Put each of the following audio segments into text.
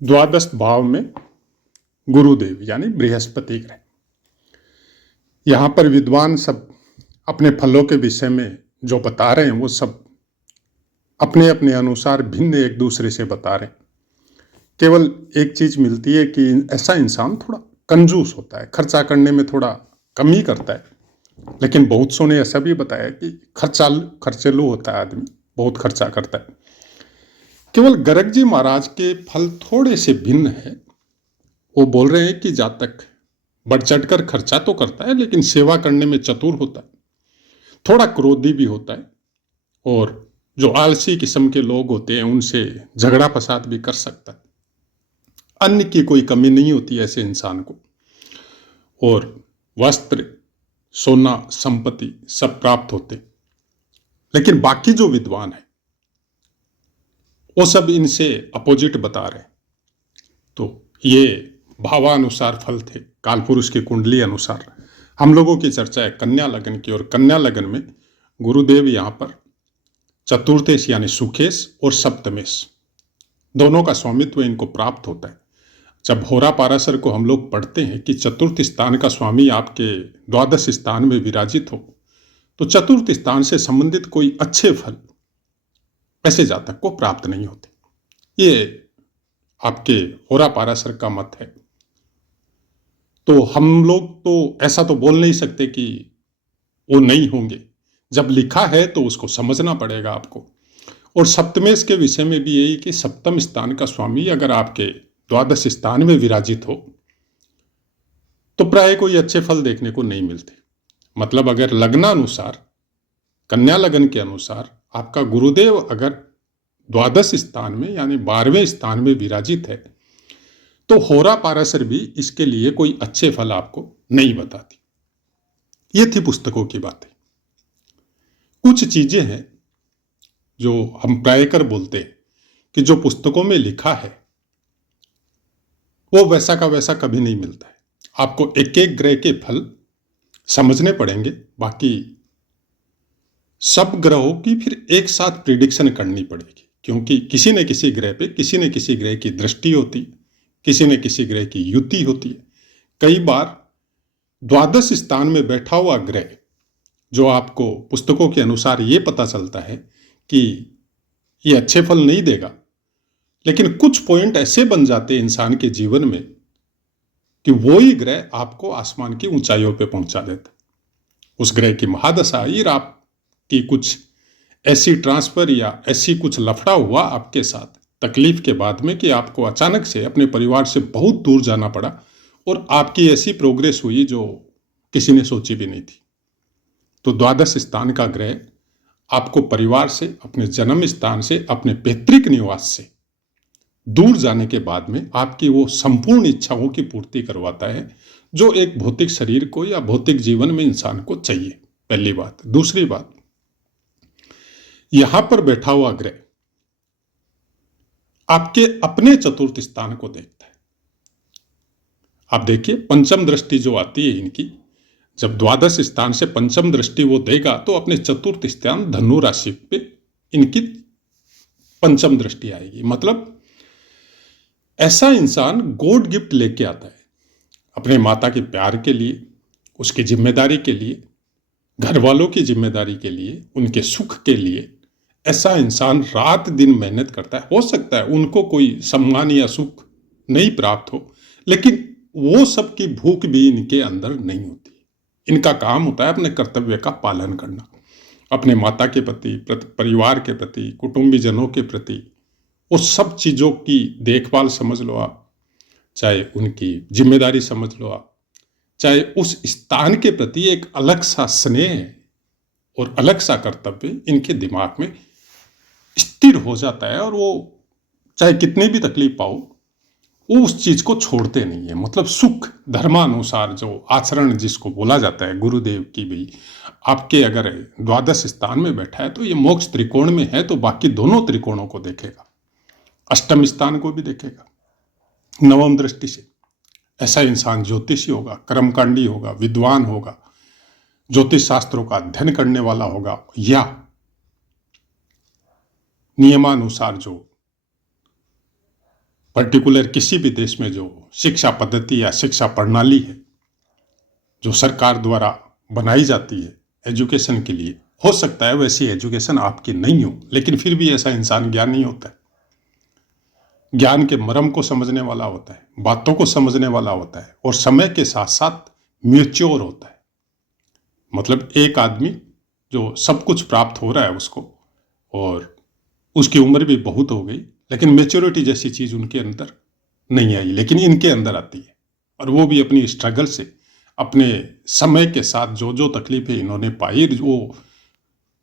द्वादश भाव में गुरुदेव यानी बृहस्पति ग्रह। यहाँ पर विद्वान सब अपने फलों के विषय में जो बता रहे हैं वो सब अपने अपने अनुसार भिन्न एक दूसरे से बता रहे हैं। केवल एक चीज मिलती है कि ऐसा इंसान थोड़ा कंजूस होता है, खर्चा करने में थोड़ा कम ही करता है। लेकिन बहुत सौ ने ऐसा भी बताया कि खर्चेलू होता है आदमी, बहुत खर्चा करता है। केवल गर्ग जी महाराज के फल थोड़े से भिन्न है। वो बोल रहे हैं कि जब तक बढ़ चढ़कर खर्चा तो करता है लेकिन सेवा करने में चतुर होता है, थोड़ा क्रोधी भी होता है, और जो आलसी किस्म के लोग होते हैं उनसे झगड़ा फसाद भी कर सकता है। अन्न की कोई कमी नहीं होती ऐसे इंसान को, और वस्त्र, सोना, संपत्ति सब प्राप्त होते। लेकिन बाकी जो विद्वान है वो सब इनसे अपोजिट बता रहे। तो ये भावानुसार फल थे, कालपुरुष की कुंडली अनुसार। हम लोगों की चर्चा है कन्या लगन की, और कन्या लगन में गुरुदेव यहाँ पर चतुर्थेश यानी सुखेश और सप्तमेश दोनों का स्वामित्व इनको प्राप्त होता है। जब होरा पाराशर को हम लोग पढ़ते हैं कि चतुर्थ स्थान का स्वामी आपके द्वादश स्थान में विराजित हो, तो चतुर्थ स्थान से संबंधित कोई अच्छे फल ऐसे जातक को प्राप्त नहीं होते। ये आपके होरा पाराशर का मत है। तो हम लोग तो ऐसा तो बोल नहीं सकते कि वो नहीं होंगे। जब लिखा है तो उसको समझना पड़ेगा आपको। और सप्तमेश के विषय में भी यही कि सप्तम स्थान का स्वामी अगर आपके द्वादश स्थान में विराजित हो तो प्राय कोई अच्छे फल देखने को नहीं मिलते। मतलब अगर लग्नानुसार, कन्या लगन के अनुसार आपका गुरुदेव अगर द्वादश स्थान में यानी 12वें स्थान में विराजित है तो होरा पाराशर भी इसके लिए कोई अच्छे फल आपको नहीं बताती। ये थी पुस्तकों की बातें। कुछ चीजें हैं जो हम प्राय कर बोलते हैं कि जो पुस्तकों में लिखा है वो वैसा का वैसा कभी नहीं मिलता है। आपको एक एक ग्रह के फल समझने पड़ेंगे। बाकी सब ग्रहों की फिर एक साथ प्रिडिक्शन करनी पड़ेगी, क्योंकि किसी न किसी ग्रह पे किसी न किसी ग्रह की दृष्टि होती है, किसी न किसी ग्रह की युति होती है। कई बार द्वादश स्थान में बैठा हुआ ग्रह जो आपको पुस्तकों के अनुसार ये पता चलता है कि ये अच्छे फल नहीं देगा, लेकिन कुछ पॉइंट ऐसे बन जाते हैं इंसान के जीवन में कि वो ही ग्रह आपको आसमान की ऊंचाइयों पे पहुंचा देता। उस ग्रह की महादशा आई और आपकी कुछ ऐसी ट्रांसफर या ऐसी कुछ लफड़ा हुआ आपके साथ तकलीफ के बाद में कि आपको अचानक से अपने परिवार से बहुत दूर जाना पड़ा, और आपकी ऐसी प्रोग्रेस हुई जो किसी ने सोची भी नहीं थी। तो द्वादश स्थान का ग्रह आपको परिवार से, अपने जन्म स्थान से, अपने पैतृक निवास से दूर जाने के बाद में आपकी वो संपूर्ण इच्छाओं की पूर्ति करवाता है जो एक भौतिक शरीर को या भौतिक जीवन में इंसान को चाहिए। पहली बात। दूसरी बात, यहां पर बैठा हुआ ग्रह आपके अपने चतुर्थ स्थान को देखता है। आप देखिए पंचम दृष्टि जो आती है इनकी, जब द्वादश स्थान से पंचम दृष्टि वो देगा तो अपने चतुर्थ स्थान धनु राशि पे इनकी पंचम दृष्टि आएगी। मतलब ऐसा इंसान गॉड गिफ्ट लेके आता है अपने माता के प्यार के लिए, उसकी जिम्मेदारी के लिए, घर वालों की जिम्मेदारी के लिए, उनके सुख के लिए। ऐसा इंसान रात दिन मेहनत करता है। हो सकता है उनको कोई सम्मान या सुख नहीं प्राप्त हो, लेकिन वो सब की भूख भी इनके अंदर नहीं होती। इनका काम होता है अपने कर्तव्य का पालन करना, अपने माता के प्रति, परिवार के प्रति, कुटुंबीजनों के प्रति, उस सब चीज़ों की देखभाल समझ लो आप, चाहे उनकी जिम्मेदारी समझ लो आप, चाहे उस स्थान के प्रति एक अलग सा स्नेह और अलग सा कर्तव्य इनके दिमाग में स्थिर हो जाता है, और वो चाहे कितनी भी तकलीफ पाओ वो उस चीज को छोड़ते नहीं है। मतलब सुख धर्मानुसार जो आचरण जिसको बोला जाता है गुरुदेव की भी, आपके अगर द्वादश स्थान में बैठा है तो ये मोक्ष त्रिकोण में है तो बाकी दोनों त्रिकोणों को देखेगा, अष्टम स्थान को भी देखेगा नवम दृष्टि से। ऐसा इंसान ज्योतिषी होगा, कर्मकांडी होगा, विद्वान होगा, ज्योतिष शास्त्रों का अध्ययन करने वाला होगा, या नियमानुसार जो पर्टिकुलर किसी भी देश में जो शिक्षा पद्धति या शिक्षा प्रणाली है जो सरकार द्वारा बनाई जाती है एजुकेशन के लिए, हो सकता है वैसी एजुकेशन आपकी नहीं हो, लेकिन फिर भी ऐसा इंसान ज्ञानी होता है, ज्ञान के मर्म को समझने वाला होता है, बातों को समझने वाला होता है और समय के साथ साथ मैच्योर होता है। मतलब एक आदमी जो सब कुछ प्राप्त हो रहा है उसको और उसकी उम्र भी बहुत हो गई, लेकिन मैच्योरिटी जैसी चीज उनके अंदर नहीं आई, लेकिन इनके अंदर आती है और वो भी अपनी स्ट्रगल से, अपने समय के साथ जो जो तकलीफें इन्होंने पाई, वो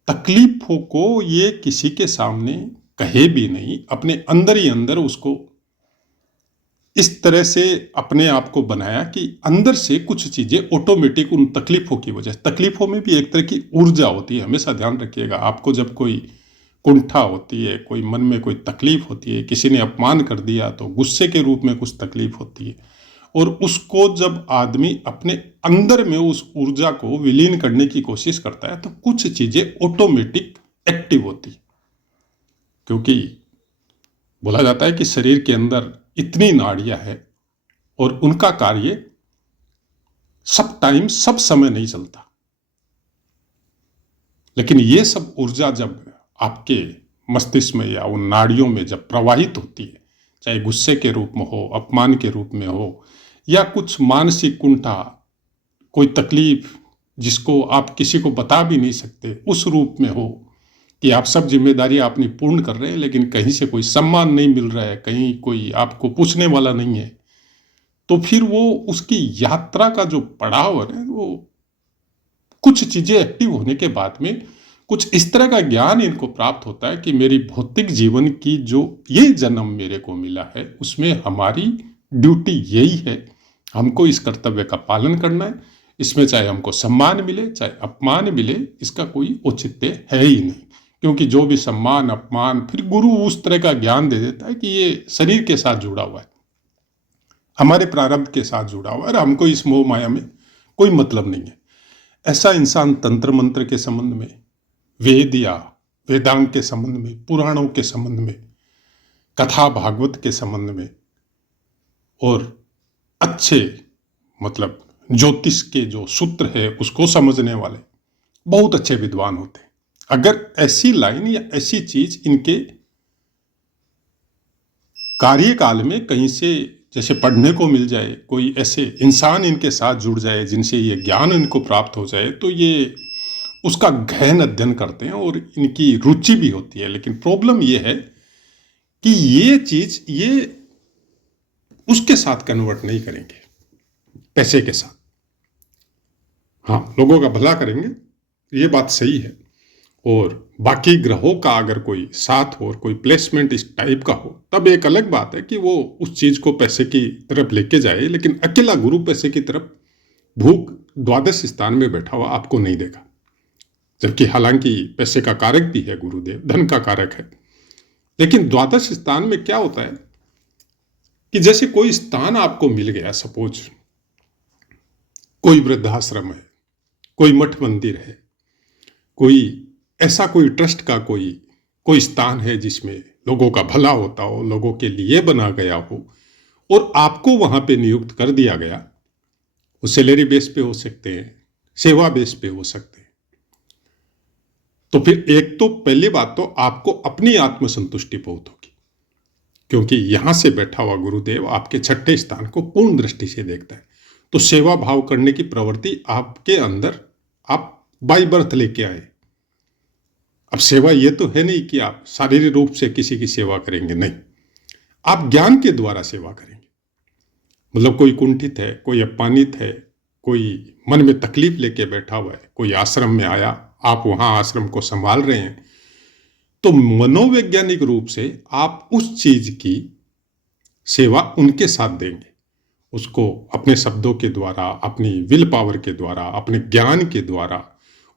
तकलीफों को ये किसी के सामने कहे भी नहीं, अपने अंदर ही अंदर उसको इस तरह से अपने आप को बनाया कि अंदर से कुछ चीजें ऑटोमेटिक उन तकलीफों की वजह, तकलीफों में भी एक तरह की ऊर्जा होती है। हमेशा ध्यान रखिएगा, आपको जब कोई कुंठा होती है, कोई मन में कोई तकलीफ होती है, किसी ने अपमान कर दिया तो गुस्से के रूप में कुछ तकलीफ होती है, और उसको जब आदमी अपने अंदर में उस ऊर्जा को विलीन करने की कोशिश करता है तो कुछ चीजें ऑटोमेटिक एक्टिव होती है। क्योंकि बोला जाता है कि शरीर के अंदर इतनी नाड़ियां हैं और उनका कार्य सब टाइम सब समय नहीं चलता, लेकिन ये सब ऊर्जा जब आपके मस्तिष्क में या उन नाड़ियों में जब प्रवाहित होती है, चाहे गुस्से के रूप में हो, अपमान के रूप में हो, या कुछ मानसिक कुंठा, कोई तकलीफ जिसको आप किसी को बता भी नहीं सकते उस रूप में हो, कि आप सब जिम्मेदारी अपनी पूर्ण कर रहे हैं लेकिन कहीं से कोई सम्मान नहीं मिल रहा है, कहीं कोई आपको पूछने वाला नहीं है, तो फिर वो उसकी यात्रा का जो पड़ाव है वो कुछ चीजें एक्टिव होने के बाद में कुछ इस तरह का ज्ञान इनको प्राप्त होता है कि मेरी भौतिक जीवन की जो ये जन्म मेरे को मिला है उसमें हमारी ड्यूटी यही है, हमको इस कर्तव्य का पालन करना है, इसमें चाहे हमको सम्मान मिले चाहे अपमान मिले, इसका कोई औचित्य है ही नहीं। क्योंकि जो भी सम्मान अपमान, फिर गुरु उस तरह का ज्ञान दे देता है कि ये शरीर के साथ जुड़ा हुआ है, हमारे प्रारब्ध के साथ जुड़ा हुआ है और हमको इस मोह माया में कोई मतलब नहीं है। ऐसा इंसान तंत्र मंत्र के संबंध में, वेद या वेदांग के संबंध में, पुराणों के संबंध में, कथा भागवत के संबंध में और अच्छे मतलब ज्योतिष के जो सूत्र है उसको समझने वाले बहुत अच्छे विद्वान होते हैं। अगर ऐसी लाइन या ऐसी चीज इनके कार्यकाल में कहीं से जैसे पढ़ने को मिल जाए, कोई ऐसे इंसान इनके साथ जुड़ जाए जिनसे ये ज्ञान इनको प्राप्त हो जाए, तो ये उसका गहन अध्ययन करते हैं और इनकी रुचि भी होती है। लेकिन प्रॉब्लम ये है कि ये चीज ये उसके साथ कन्वर्ट नहीं करेंगे, पैसे के साथ। हाँ, लोगों का भला करेंगे, ये बात सही है, और बाकी ग्रहों का अगर कोई साथ हो और कोई प्लेसमेंट इस टाइप का हो तब एक अलग बात है कि वो उस चीज को पैसे की तरफ लेके जाए, लेकिन अकेला गुरु पैसे की तरफ भूख द्वादश स्थान में बैठा हुआ आपको नहीं देगा। जबकि हालांकि पैसे का कारक भी है गुरुदेव, धन का कारक है, लेकिन द्वादश स्थान में क्या होता है कि जैसे कोई स्थान आपको मिल गया, सपोज कोई वृद्धाश्रम है, कोई मठ मंदिर है, कोई ऐसा कोई ट्रस्ट का कोई स्थान है जिसमें लोगों का भला होता हो, लोगों के लिए बना गया हो और आपको वहां पे नियुक्त कर दिया गया, वो सैलरी बेस पे हो सकते हैं, सेवा बेस पे हो सकते हैं, तो फिर एक तो पहली बात तो आपको अपनी आत्मसंतुष्टि बहुत होगी, क्योंकि यहां से बैठा हुआ गुरुदेव आपके छठे स्थान को पूर्ण दृष्टि से देखता है, तो सेवा भाव करने की प्रवृत्ति आपके अंदर आप बाय बर्थ लेके आए। अब सेवा ये तो है नहीं कि आप शारीरिक रूप से किसी की सेवा करेंगे, नहीं, आप ज्ञान के द्वारा सेवा करेंगे। मतलब कोई कुंठित है, कोई अपमानित है, कोई मन में तकलीफ लेके बैठा हुआ है, कोई आश्रम में आया, आप वहां आश्रम को संभाल रहे हैं, तो मनोवैज्ञानिक रूप से आप उस चीज की सेवा उनके साथ देंगे, उसको अपने शब्दों के द्वारा, अपनी विल पावर के द्वारा, अपने ज्ञान के द्वारा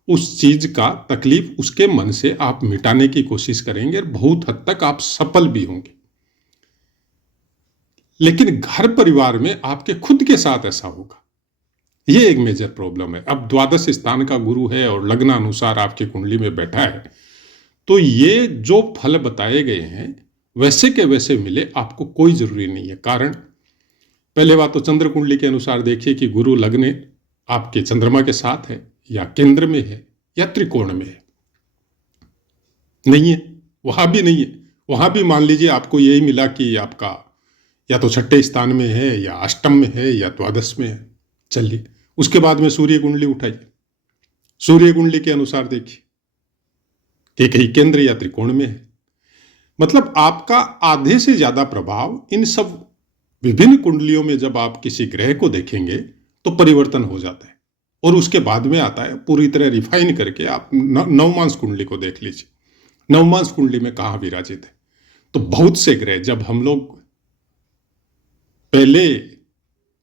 उस चीज का तकलीफ उसके मन से आप मिटाने की कोशिश करेंगे और बहुत हद तक आप सफल भी होंगे। लेकिन घर परिवार में आपके खुद के साथ ऐसा होगा, ये एक मेजर प्रॉब्लम है। अब द्वादश स्थान का गुरु है और लग्न अनुसार आपकी कुंडली में बैठा है, तो ये जो फल बताए गए हैं वैसे के वैसे मिले, आपको कोई जरूरी नहीं है। कारण पहले बात तो चंद्र कुंडली के अनुसार देखिए कि गुरु लग्न आपके चंद्रमा के साथ है या केंद्र में है या त्रिकोण में है। नहीं है, वहां भी नहीं है। वहां भी मान लीजिए आपको यही मिला कि आपका या तो छठे स्थान में है या अष्टम में है या द्वादश में है। चलिए, उसके बाद में सूर्य कुंडली उठाइए, सूर्य कुंडली के अनुसार देखिए कि कहीं केंद्र या त्रिकोण में है। मतलब आपका आधे से ज्यादा प्रभाव इन सब विभिन्न कुंडलियों में जब आप किसी ग्रह को देखेंगे तो परिवर्तन हो जाता है। और उसके बाद में आता है पूरी तरह रिफाइन करके आप नवमांश कुंडली को देख लीजिए। नवमांश कुंडली में कहाँ विराजित है। तो बहुत से ग्रह जब हम लोग पहले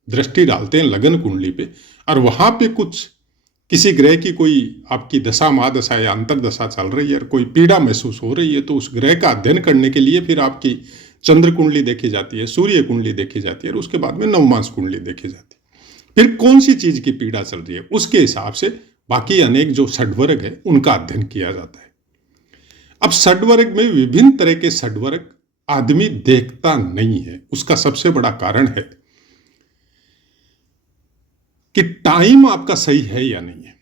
दृष्टि डालते हैं लगन कुंडली पे और वहां पे कुछ किसी ग्रह की कोई आपकी दशा महादशा या अंतरदशा चल रही है और कोई पीड़ा महसूस हो रही है, तो उस ग्रह का अध्ययन करने के लिए फिर आपकी चंद्र कुंडली देखी जाती है, सूर्य कुंडली देखी जाती है और उसके बाद में नवमांश कुंडली देखी जाती है। फिर कौन सी चीज की पीड़ा चल रही है उसके हिसाब से बाकी अनेक जो षड्वर्ग है उनका अध्ययन किया जाता है। अब षड्वर्ग में विभिन्न तरह के षड्वर्ग आदमी देखता नहीं है। उसका सबसे बड़ा कारण है कि टाइम आपका सही है या नहीं है।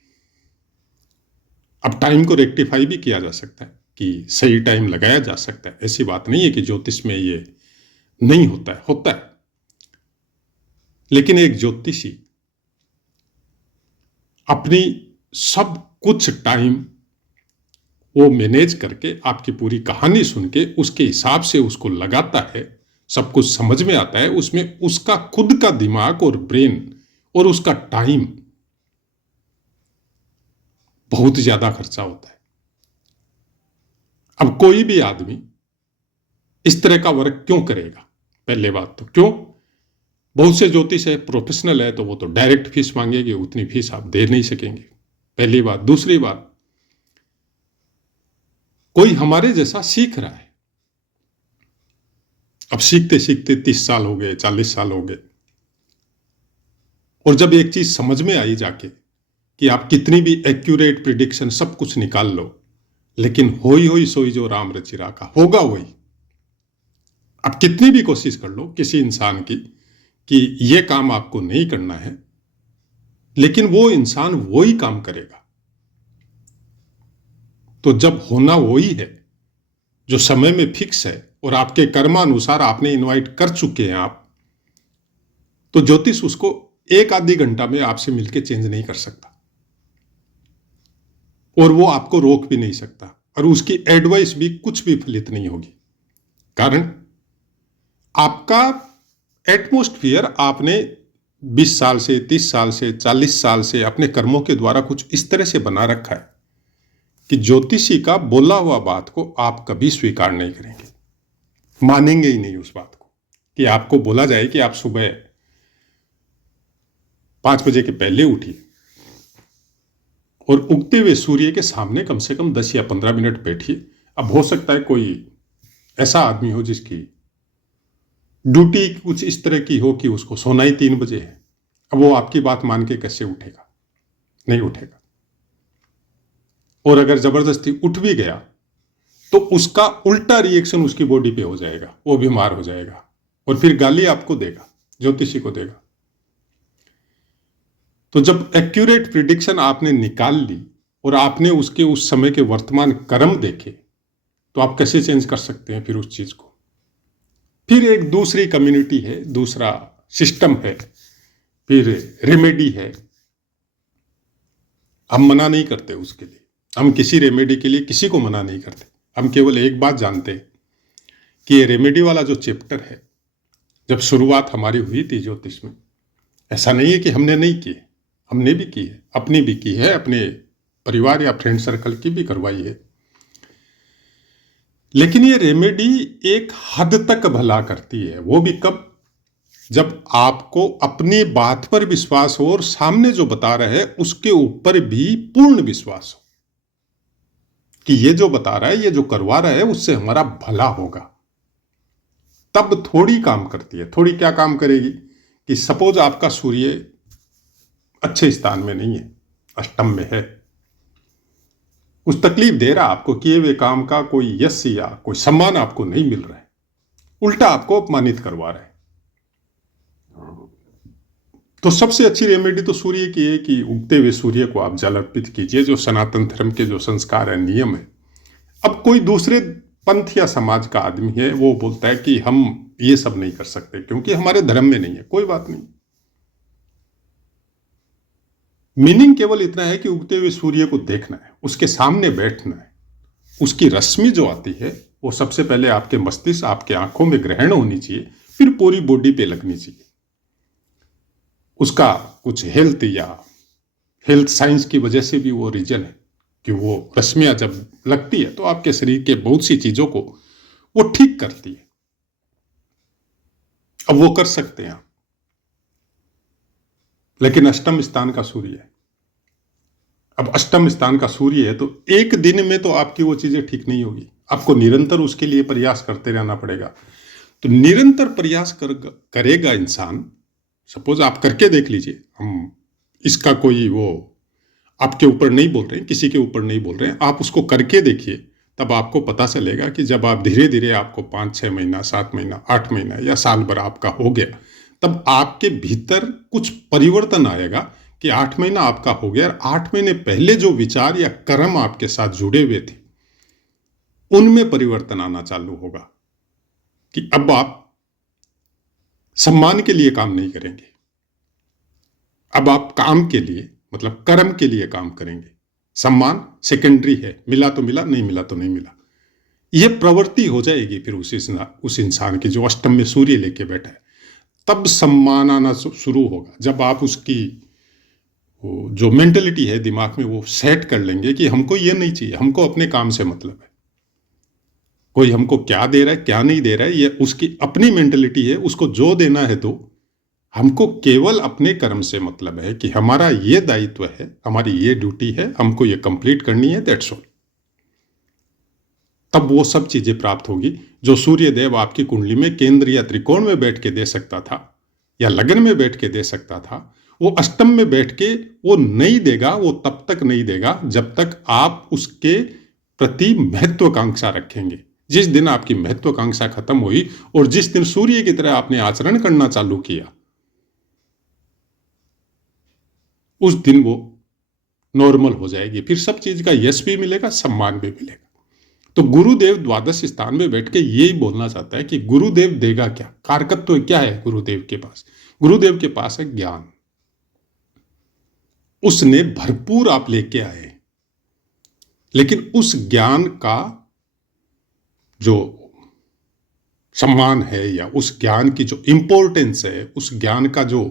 अब टाइम को रेक्टिफाई भी किया जा सकता है कि सही टाइम लगाया जा सकता है। ऐसी बात नहीं है कि ज्योतिष में ये नहीं होता है, होता है। लेकिन एक ज्योतिषी अपनी सब कुछ टाइम वो मैनेज करके आपकी पूरी कहानी सुन के उसके हिसाब से उसको लगाता है, सब कुछ समझ में आता है। उसमें उसका खुद का दिमाग और ब्रेन और उसका टाइम बहुत ज्यादा खर्चा होता है। अब कोई भी आदमी इस तरह का वर्क क्यों करेगा? पहले बात तो क्यों? बहुत से ज्योतिष है, प्रोफेशनल है, तो वो तो डायरेक्ट फीस मांगेंगे, उतनी फीस आप दे नहीं सकेंगे, पहली बात। दूसरी बात, कोई हमारे जैसा सीख रहा है। अब सीखते सीखते 30 साल हो गए, 40 साल हो गए, और जब एक चीज समझ में आई जाके कि आप कितनी भी एक्यूरेट प्रिडिक्शन सब कुछ निकाल लो, लेकिन होई सोई जो राम रचि राखा होगा वही। आप कितनी भी कोशिश कर लो किसी इंसान की कि ये काम आपको नहीं करना है, लेकिन वो इंसान वही काम करेगा। तो जब होना वही है जो समय में फिक्स है और आपके कर्मानुसार आपने इनवाइट कर चुके हैं आप, तो ज्योतिष उसको एक आधी घंटा में आपसे मिलकर चेंज नहीं कर सकता और वो आपको रोक भी नहीं सकता, और उसकी एडवाइस भी कुछ भी फलित नहीं होगी। कारण आपका एटमॉस्फियर आपने 20 साल से, 30 साल से, 40 साल से अपने कर्मों के द्वारा कुछ इस तरह से बना रखा है कि ज्योतिषी का बोला हुआ बात को आप कभी स्वीकार नहीं करेंगे, मानेंगे ही नहीं उस बात को। कि आपको बोला जाए कि आप सुबह 5 बजे के पहले उठिए और उगते हुए सूर्य के सामने कम से कम 10 या 15 मिनट बैठिए। अब हो सकता है कोई ऐसा आदमी हो जिसकी ड्यूटी कुछ इस तरह की हो कि उसको सोना ही 3 बजे है। अब वो आपकी बात मान के कैसे उठेगा? नहीं उठेगा। और अगर जबरदस्ती उठ भी गया तो उसका उल्टा रिएक्शन उसकी बॉडी पे हो जाएगा, वो बीमार हो जाएगा और फिर गाली आपको देगा, ज्योतिषी को देगा। तो जब एक्यूरेट प्रिडिक्शन आपने निकाल ली और आपने उसके उस समय के वर्तमान कर्म देखे, तो आप कैसे चेंज कर सकते हैं फिर उस चीज को? फिर एक दूसरी कम्युनिटी है, दूसरा सिस्टम है, फिर रेमेडी है। हम मना नहीं करते उसके लिए, हम किसी रेमेडी के लिए किसी को मना नहीं करते। हम केवल एक बात जानते हैं कि ये रेमेडी वाला जो चैप्टर है, जब शुरुआत हमारी हुई थी ज्योतिष में, ऐसा नहीं है कि हमने नहीं की, हमने भी की है, अपनी भी की है, अपने परिवार या फ्रेंड सर्कल की भी करवाई है। लेकिन ये रेमेडी एक हद तक भला करती है। वो भी कब? जब आपको अपनी बात पर विश्वास हो और सामने जो बता रहे हैं उसके ऊपर भी पूर्ण विश्वास हो कि ये जो बता रहा है, ये जो करवा रहा है, उससे हमारा भला होगा, तब थोड़ी काम करती है। थोड़ी क्या काम करेगी कि सपोज आपका सूर्य अच्छे स्थान में नहीं है, अष्टम में है, कुछ तकलीफ दे रहा आपको, किए हुए काम का कोई यश या कोई सम्मान आपको नहीं मिल रहा है, उल्टा आपको अपमानित करवा रहे हैं। तो सबसे अच्छी रेमेडी तो सूर्य की है कि उगते हुए सूर्य को आप जल अर्पित कीजिए, जो सनातन धर्म के जो संस्कार है, नियम है। अब कोई दूसरे पंथ या समाज का आदमी है, वो बोलता है कि हम ये सब नहीं कर सकते क्योंकि हमारे धर्म में नहीं है। कोई बात नहीं, मीनिंग केवल इतना है कि उगते हुए सूर्य को देखना है, उसके सामने बैठना है, उसकी रश्मि जो आती है वो सबसे पहले आपके मस्तिष्क, आपके आंखों में ग्रहण होनी चाहिए, फिर पूरी बॉडी पे लगनी चाहिए। उसका कुछ हेल्थ साइंस की वजह से भी वो रीजन है कि वो रश्मियां जब लगती है तो आपके शरीर के बहुत सी चीजों को वो ठीक करती है। अब वो कर सकते हैं आप, लेकिन अष्टम स्थान का सूर्य है। अब अष्टम स्थान का सूर्य है तो एक दिन में तो आपकी वो चीजें ठीक नहीं होगी, आपको निरंतर उसके लिए प्रयास करते रहना पड़ेगा। तो निरंतर प्रयास करेगा इंसान। सपोज आप करके देख लीजिए, हम इसका कोई वो आपके ऊपर नहीं बोल रहे हैं, किसी के ऊपर नहीं बोल रहे हैं, आप उसको करके देखिए, तब आपको पता चलेगा कि जब आप धीरे धीरे, आपको 5-6 महीना, 7 महीना, 8 महीना या साल भर आपका हो गया, तब आपके भीतर कुछ परिवर्तन आएगा कि 8 महीना आपका हो गया और 8 महीने पहले जो विचार या कर्म आपके साथ जुड़े हुए थे उनमें परिवर्तन आना चालू होगा कि अब आप सम्मान के लिए काम नहीं करेंगे, अब आप काम के लिए, मतलब कर्म के लिए काम करेंगे। सम्मान सेकेंडरी है, मिला तो मिला, नहीं मिला तो नहीं मिला। यह प्रवृत्ति हो जाएगी फिर उस इंसान की जो अष्टम में सूर्य लेके बैठा है। तब सम्मान आना शुरू होगा जब आप उसकी जो मेंटेलिटी है दिमाग में वो सेट कर लेंगे कि हमको ये नहीं चाहिए, हमको अपने काम से मतलब है। कोई हमको क्या दे रहा है क्या नहीं दे रहा है ये उसकी अपनी मेंटेलिटी है, उसको जो देना है तो हमको केवल अपने कर्म से मतलब है कि हमारा ये दायित्व है, हमारी ये ड्यूटी है, हमको ये कंप्लीट करनी है, दैट्स ऑल। तब वो सब चीजें प्राप्त होगी जो सूर्य देव आपकी कुंडली में केंद्र या त्रिकोण में बैठ के दे सकता था या लगन में बैठ के दे सकता था, वो अष्टम में बैठ के वो नहीं देगा। वो तब तक नहीं देगा जब तक आप उसके प्रति महत्वाकांक्षा रखेंगे। जिस दिन आपकी महत्वाकांक्षा खत्म हुई और जिस दिन सूर्य की तरह आपने आचरण करना चालू किया, उस दिन वो नॉर्मल हो जाएगी। फिर सब चीज का यश भी मिलेगा, सम्मान भी मिलेगा। तो गुरुदेव द्वादश स्थान में बैठ के यही बोलना चाहता है कि गुरुदेव देगा क्या, कारकत्व क्या है गुरुदेव के पास। गुरुदेव के पास है ज्ञान, उसने भरपूर आप लेके आए, लेकिन उस ज्ञान का जो सम्मान है या उस ज्ञान की जो इंपॉर्टेंस है, उस ज्ञान का जो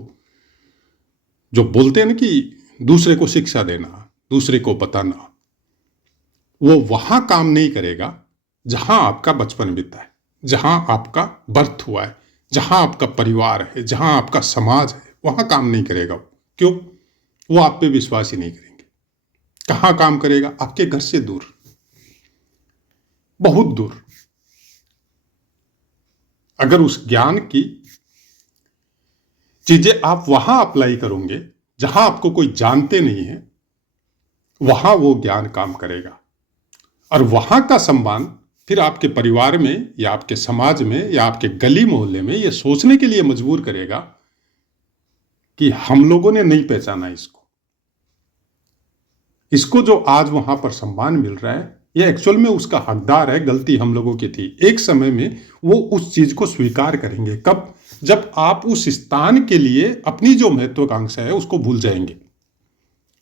बोलते हैं ना कि दूसरे को शिक्षा देना, दूसरे को बताना, वो वहां काम नहीं करेगा जहां आपका बचपन बीता है, जहां आपका बर्थ हुआ है, जहां आपका परिवार है, जहां आपका समाज है, वहां काम नहीं करेगा। क्यों? वो आप पे विश्वास ही नहीं करेंगे। कहां काम करेगा? आपके घर से दूर, बहुत दूर। अगर उस ज्ञान की चीजें आप वहां अप्लाई करोगे जहां आपको कोई जानते नहीं है, वहां वो ज्ञान काम करेगा। और वहां का सम्मान फिर आपके परिवार में या आपके समाज में या आपके गली मोहल्ले में ये सोचने के लिए मजबूर करेगा कि हम लोगों ने नहीं पहचाना इसको जो आज वहां पर सम्मान मिल रहा है, ये एक्चुअल में उसका हकदार है, गलती हम लोगों की थी। एक समय में वो उस चीज को स्वीकार करेंगे। कब? जब आप उस स्थान के लिए अपनी जो महत्वाकांक्षा है उसको भूल जाएंगे,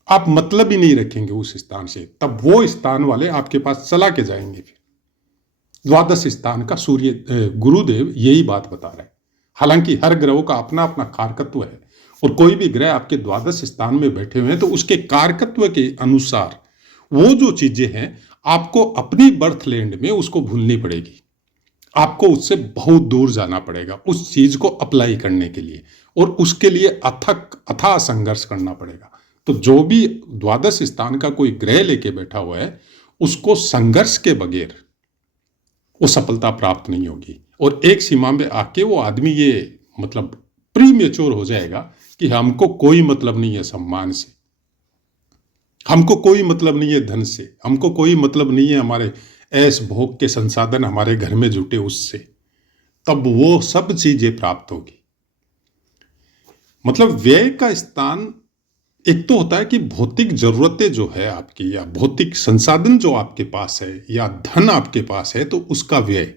आप मतलब ही नहीं रखेंगे उस स्थान से, तब वो स्थान वाले आपके पास चला के जाएंगे। फिर द्वादश स्थान का सूर्य गुरुदेव यही बात बता रहे हैं। हालांकि हर ग्रहों का अपना अपना कारकत्व है और कोई भी ग्रह आपके द्वादश स्थान में बैठे हुए हैं तो उसके कारकत्व के अनुसार वो जो चीजें हैं आपको अपनी बर्थ लैंड में उसको भूलनी पड़ेगी। आपको उससे बहुत दूर जाना पड़ेगा उस चीज को अप्लाई करने के लिए, और उसके लिए अथाह संघर्ष करना पड़ेगा। तो जो भी द्वादश स्थान का कोई ग्रह लेके बैठा हुआ है उसको संघर्ष के बगैर वो सफलता प्राप्त नहीं होगी। और एक सीमा में आके वो आदमी ये मतलब प्रीमेच्योर हो जाएगा कि हमको कोई मतलब नहीं है सम्मान से, हमको कोई मतलब नहीं है धन से, हमको कोई मतलब नहीं है हमारे ऐश भोग के संसाधन हमारे घर में जुटे उससे। तब वो सब चीजें प्राप्त होगी। मतलब व्यय का स्थान एक तो होता है कि भौतिक जरूरतें जो है आपकी, या भौतिक संसाधन जो आपके पास है, या धन आपके पास है, तो उसका व्यय।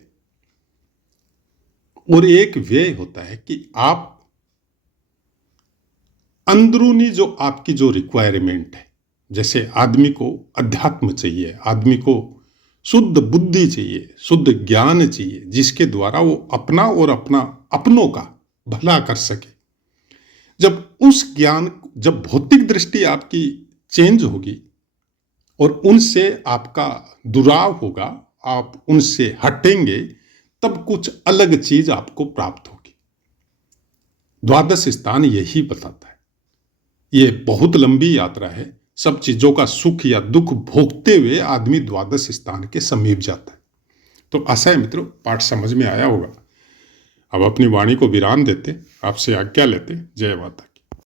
और एक व्यय होता है कि आप अंदरूनी जो आपकी जो रिक्वायरमेंट है, जैसे आदमी को अध्यात्म चाहिए, आदमी को शुद्ध बुद्धि चाहिए, शुद्ध ज्ञान चाहिए, जिसके द्वारा वो अपना और अपनों का भला कर सके। जब उस ज्ञान, जब भौतिक दृष्टि आपकी चेंज होगी और उनसे आपका दुराव होगा, आप उनसे हटेंगे, तब कुछ अलग चीज आपको प्राप्त होगी। द्वादश स्थान यही बताता है। ये बहुत लंबी यात्रा है। सब चीजों का सुख या दुख भोगते हुए आदमी द्वादश स्थान के समीप जाता है। तो आशा है मित्रों, पाठ समझ में आया होगा। अब अपनी वाणी को विराम देते, आपसे आज्ञा लेते। जय माता।